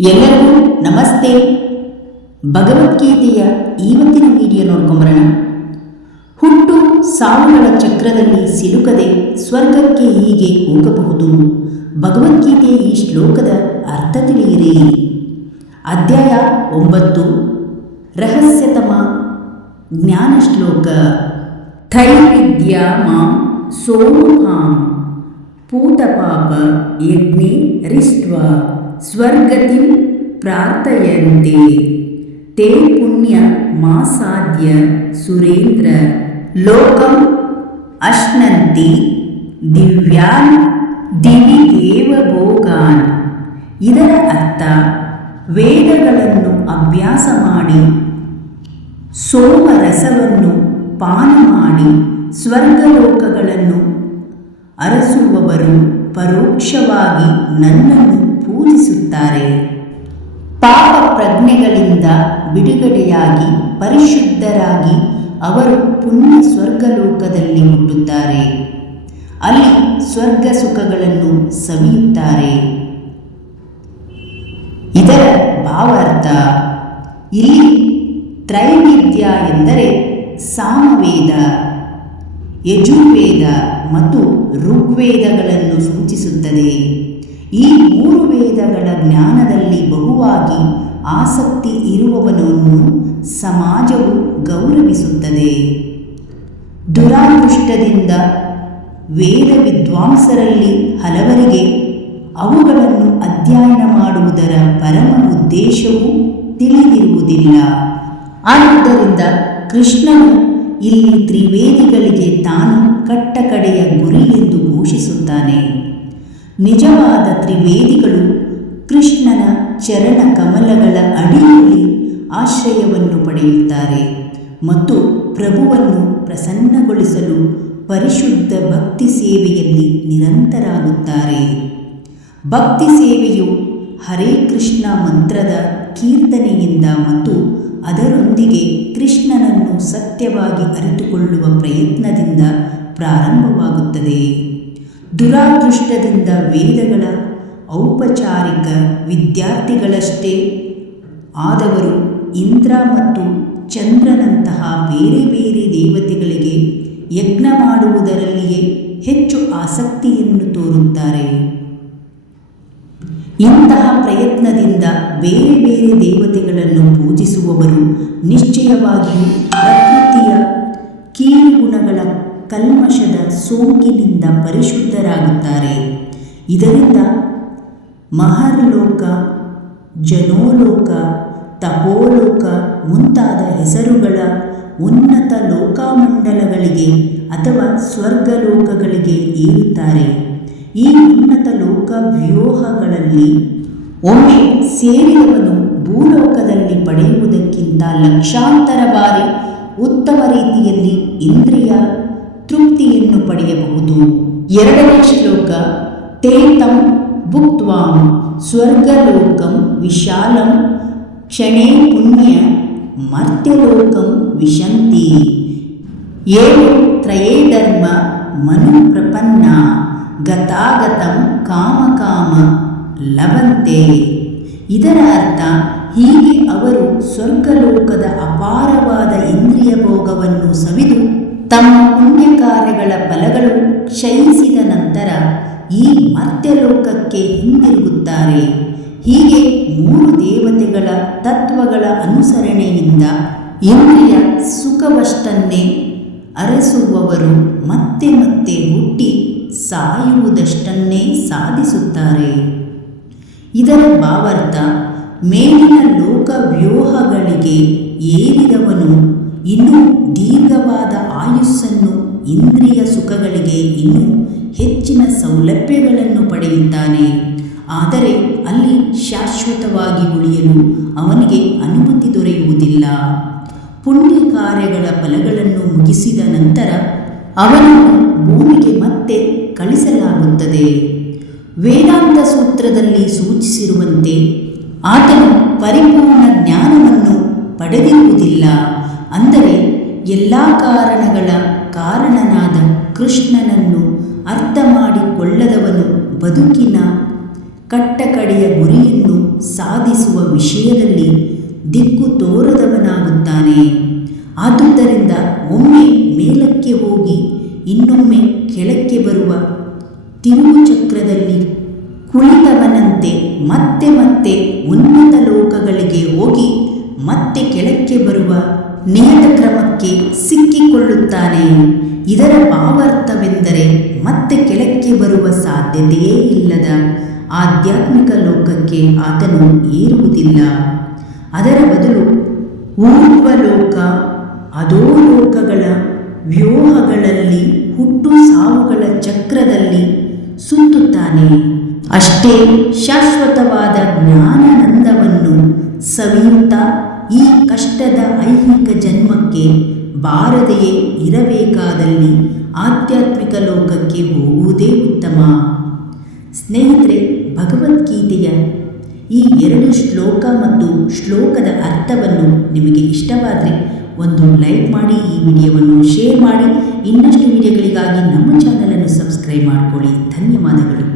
ಎಲ್ಲರಿಗೂ ನಮಸ್ತೆ. ಭಗವದ್ಗೀತೆಯ ಇವತ್ತಿನ ವಿಡಿಯೋ ನೋಡ್ಕೊಂಬರೋಣ. ಹುಟ್ಟು ಸಾವುಗಳ ಚಕ್ರದಲ್ಲಿ ಸಿಲುಕದೆ ಸ್ವರ್ಗಕ್ಕೆ ಹೀಗೆ ಹೋಗಬಹುದು. ಭಗವದ್ಗೀತೆಯ ಈ ಶ್ಲೋಕದ ಅರ್ಥ ತಿಳಿಯಿರಿ. ಅಧ್ಯಾಯ ಒಂಬತ್ತು. ರಹಸ್ಯತಮ ಜ್ಞಾನ ಶ್ಲೋಕ. ಥೈವಿದ್ಯಾ ಮಾಂ ಸೋಮುಹಾಂ ಪೂತಪಾಪ ಯಜ್ಞಿ ರಿಷ್ಟ್ವಾ ಸ್ವರ್ಗತಿಂ ಪ್ರಾರ್ಥಯಂತೆ. ತೇ ಪುಣ್ಯ ಮಾಸಾದ್ಯ ಸುರೇಂದ್ರ, ಲೋಕಂ ಅಶ್ನಂತಿ ದಿವ್ಯಾನ್ ದಿವಿ ದೇವಭೋಗಾನ್ ಇದರ ಅರ್ಥ, ವೇದಗಳನ್ನು ಅಭ್ಯಾಸ ಮಾಡಿ, ಸೋಮರಸವನ್ನು ಪಾನ ಮಾಡಿ, ಸ್ವರ್ಗಲೋಕಗಳನ್ನು ಅರಸುವವರು ಪರೋಕ್ಷವಾಗಿ ನನ್ನನ್ನು ಪೂಜಿಸುತ್ತಾರೆ. ಪಾಪ ಪ್ರಜ್ಞೆಗಳಿಂದ ಬಿಡುಗಡೆಯಾಗಿ ಪರಿಶುದ್ಧರಾಗಿ ಅವರು ಪುಣ್ಯ ಸ್ವರ್ಗಲೋಕದಲ್ಲಿ ಹುಟ್ಟುತ್ತಾರೆ ಅಲ್ಲಿ ಸ್ವರ್ಗ ಸುಖಗಳನ್ನು ಸವಿಯುತ್ತಾರೆ. ಇದರ ಭಾವಾರ್ಥ, ಇಲ್ಲಿ ತ್ರೈವಿದ್ಯ ಎಂದರೆ ಸಾಮವೇದ, ಯಜುರ್ವೇದ ಮತ್ತು ಋಗ್ವೇದಗಳನ್ನು ಸೂಚಿಸುತ್ತದೆ. ಈ ಮೂರು ವೇದಗಳ ಜ್ಞಾನದಲ್ಲಿ ಬಹುವಾಗಿ ಆಸಕ್ತಿ ಇರುವವನನ್ನು ಸಮಾಜವು ಗೌರವಿಸುತ್ತದೆ. ದುರಾದೃಷ್ಟದಿಂದ ವೇದ ವಿದ್ವಾಂಸರಲ್ಲಿ ಹಲವರಿಗೆ ಅವುಗಳನ್ನು ಅಧ್ಯಯನ ಮಾಡುವುದರ ಪರಮ ಉದ್ದೇಶವೂ ತಿಳಿದಿರುವುದಿಲ್ಲ. ಆದುದರಿಂದ ಕೃಷ್ಣನು ಇಲ್ಲಿ ತ್ರಿವೇದಿಗಳಿಗೆ ತಾನು ಕಟ್ಟಕಡೆಯ ಗುರಿ ಎಂದು ಘೋಷಿಸುತ್ತಾನೆ. ನಿಜವಾದ ತ್ರಿವೇದಿಗಳು ಕೃಷ್ಣನ ಚರಣ ಕಮಲಗಳ ಅಡಿಯಲ್ಲಿ ಆಶ್ರಯವನ್ನು ಪಡೆಯುತ್ತಾರೆ ಮತ್ತು ಪ್ರಭುವನ್ನು ಪ್ರಸನ್ನಗೊಳಿಸಲು ಪರಿಶುದ್ಧ ಭಕ್ತಿ ಸೇವೆಯಲ್ಲಿ ನಿರಂತರಾಗುತ್ತಾರೆ. ಭಕ್ತಿ ಸೇವೆಯು ಹರೇ ಕೃಷ್ಣ ಮಂತ್ರದ ಕೀರ್ತನೆಯಿಂದ ಮತ್ತು ಅದರೊಂದಿಗೆ ಕೃಷ್ಣನನ್ನು ಸತ್ಯವಾಗಿ ಅರಿತುಕೊಳ್ಳುವ ಪ್ರಯತ್ನದಿಂದ ಪ್ರಾರಂಭವಾಗುತ್ತದೆ. ದುರಾದೃಷ್ಟದಿಂದ ವೇದಗಳ ಔಪಚಾರಿಕ ವಿದ್ಯಾರ್ಥಿಗಳಷ್ಟೇ. ಆದವರು ಇಂದ್ರ ಮತ್ತು ಚಂದ್ರನಂತಹ ಬೇರೆ ಬೇರೆ ದೇವತೆಗಳಿಗೆ ಯಜ್ಞ ಮಾಡುವುದರಲ್ಲಿಯೇ ಹೆಚ್ಚು ಆಸಕ್ತಿಯನ್ನು ತೋರುತ್ತಾರೆ. ಇಂತಹ ಪ್ರಯತ್ನದಿಂದ ಬೇರೆ ಬೇರೆ ದೇವತೆಗಳನ್ನು ಪೂಜಿಸುವವರು ನಿಶ್ಚಯವಾಗಿಯೂ ಪ್ರಕೃತಿಯ ಕೀಳುಗುಣಗಳ ಕಲ್ಮಶದ ಸೋಂಕಿನಿಂದ ಪರಿಶುದ್ಧರಾಗುತ್ತಾರೆ. ಇದರಿಂದ ಮಹರ್ಲೋಕ, ಜನೋಲೋಕ, ತಪೋಲೋಕ ಮುಂತಾದ ಹೆಸರುಗಳ ಉನ್ನತ ಲೋಕಮಂಡಲಗಳಿಗೆ ಅಥವಾ ಸ್ವರ್ಗಲೋಕಗಳಿಗೆ ಏರುತ್ತಾರೆ. ಈ ಉನ್ನತ ಲೋಕ ವ್ಯೂಹಗಳಲ್ಲಿ ಒಮ್ಮೆ ಸೇರಿದವನು ಭೂಲೋಕದಲ್ಲಿ ಪಡೆಯುವುದಕ್ಕಿಂತ ಲಕ್ಷಾಂತರ ಬಾರಿ ಉತ್ತಮ ರೀತಿಯಲ್ಲಿ ಇಂದ್ರಿಯ ತೃಪ್ತಿಯನ್ನು ಪಡೆಯಬಹುದು. ಎರಡನೇ ಶ್ಲೋಕ, ತೇತಂ ಭುಕ್ವಾಂ ಸ್ವರ್ಗಲೋಕಂ ವಿಶಾಲಂ ಕ್ಷಣೇ ಪುಣ್ಯ ಮರ್ತ್ಯಲೋಕಂ ವಿಶಂತಿ. ಏಳು, ತ್ರಯೇ ಧರ್ಮ ಮನು ಪ್ರಪನ್ನ ಗತಾಗತಂ ಕಾಮಕಾಮ ಲಭಂತೆ ಇದರ ಅರ್ಥ, ಹೀಗೆ ಅವರು ಸ್ವರ್ಗಲೋಕದ ಅಪಾರವಾದ ಇಂದ್ರಿಯ ಭೋಗವನ್ನು ಸವಿದು ತಮ್ಮ ಪುಣ್ಯ ಕಾರ್ಯಗಳ ಫಲಗಳು ಕ್ಷಯಿಸಿದ ನಂತರ ಈ ಮರ್ತ್ಯಲೋಕಕ್ಕೆ ಹಿಂದಿರುಗುತ್ತಾರೆ. ಹೀಗೆ ಮೂರು ದೇವತೆಗಳ ತತ್ವಗಳ ಅನುಸರಣೆಯಿಂದ ಇಂದ್ರಿಯ ಸುಖವಷ್ಟನ್ನೇ ಅರಸುವವರು ಮತ್ತೆ ಮತ್ತೆ ಹುಟ್ಟಿ ಸಾಯುವುದಷ್ಟನ್ನೇ ಸಾಧಿಸುತ್ತಾರೆ. ಇದರ ಭಾವಾರ್ಥ ಮೇಲಿನ ಲೋಕವ್ಯೂಹಗಳಿಗೆ ಏರಿದವನು ಇನ್ನೂ ದೀರ್ಘವಾದ ಆಯುಸ್ಸನ್ನು ಇಂದ್ರಿಯ ಸುಖಗಳಿಗೆ ಇನ್ನೂ ಹೆಚ್ಚಿನ ಸೌಲಭ್ಯಗಳನ್ನು ಪಡೆಯುತ್ತಾನೆ. ಆದರೆ ಅಲ್ಲಿ ಶಾಶ್ವತವಾಗಿ ಉಳಿಯಲು ಅವನಿಗೆ ಅನುಮತಿ ದೊರೆಯುವುದಿಲ್ಲ. ಪುಣ್ಯ ಕಾರ್ಯಗಳ ಫಲಗಳನ್ನು ಮುಗಿಸಿದ ನಂತರ ಅವನನ್ನು ಭೂಮಿಗೆ ಮತ್ತೆ ಕಳಿಸಲಾಗುತ್ತದೆ. ವೇದಾಂತ ಸೂತ್ರದಲ್ಲಿ ಸೂಚಿಸಿರುವಂತೆ ಆತನು ಪರಿಪೂರ್ಣ ಜ್ಞಾನವನ್ನು ಪಡೆದಿರುವುದಿಲ್ಲ. ಅಂದರೆ ಎಲ್ಲ ಕಾರಣಗಳ ಕಾರಣನಾದ ಕೃಷ್ಣನನ್ನು ಅರ್ಥ ಮಾಡಿಕೊಳ್ಳದವನು ಬದುಕಿನ ಕಟ್ಟಕಡೆಯ ಗುರಿಯನ್ನು ಸಾಧಿಸುವ ವಿಷಯದಲ್ಲಿ ದಿಕ್ಕು ತೋರದವನಾಗುತ್ತಾನೆ. ಆದುದರಿಂದ ಒಮ್ಮೆ ಮೇಲಕ್ಕೆ ಹೋಗಿ ಇನ್ನೊಮ್ಮೆ ಕೆಳಕ್ಕೆ ಬರುವ ತಿರುವು ಚಕ್ರದಲ್ಲಿ ಕುಳಿತವನಂತೆ ಮತ್ತೆ ಮತ್ತೆ ಉನ್ನತ ಲೋಕಗಳಿಗೆ ಹೋಗಿ ಮತ್ತೆ ಕೆಳಕ್ಕೆ ಬರುವ ನಿಯತ ಕ್ರಮಕ್ಕೆ ಸಿಕ್ಕಿಕೊಳ್ಳುತ್ತಾನೆ. ಇದರ ಭಾವಾರ್ಥವೆಂದರೆ ಮತ್ತೆ ಕೆಳಕ್ಕೆ ಬರುವ ಸಾಧ್ಯತೆಯೇ ಇಲ್ಲದ ಆಧ್ಯಾತ್ಮಿಕ ಲೋಕಕ್ಕೆ ಆತನು ಏರುವುದಿಲ್ಲ. ಅದರ ಬದಲು ಊರ್ವ ಲೋಕ, ಅದೋ ಲೋಕಗಳ ವ್ಯೂಹಗಳಲ್ಲಿ ಹುಟ್ಟು ಸಾವುಗಳ ಚಕ್ರದಲ್ಲಿ ಸುತ್ತುತ್ತಾನೆ. ಅಷ್ಟೇ ಶಾಶ್ವತವಾದ ಜ್ಞಾನಾನಂದವನ್ನು ಸವಿಯುತ್ತಾ ಈ ಕಷ್ಟದ ಐಹಿಕ ನಮಗೆ ಬಾರದೆಯೇ ಇರಬೇಕಾದಲ್ಲಿ ಆಧ್ಯಾತ್ಮಿಕ ಲೋಕಕ್ಕೆ ಹೋಗುವುದೇ ಉತ್ತಮ. ಸ್ನೇಹಿತರೆ, ಭಗವದ್ಗೀತೆಯ ಈ ಎರಡು ಶ್ಲೋಕ ಮತ್ತು ಶ್ಲೋಕದ ಅರ್ಥವನ್ನು ನಿಮಗೆ ಇಷ್ಟವಾದರೆ ಒಂದು ಲೈಕ್ ಮಾಡಿ, ಈ ವಿಡಿಯೋವನ್ನು ಶೇರ್ ಮಾಡಿ. ಇನ್ನಷ್ಟು ವಿಡಿಯೋಗಳಿಗಾಗಿ ನಮ್ಮ ಚಾನಲನ್ನು ಸಬ್ಸ್ಕ್ರೈಬ್ ಮಾಡಿಕೊಳ್ಳಿ. ಧನ್ಯವಾದಗಳು.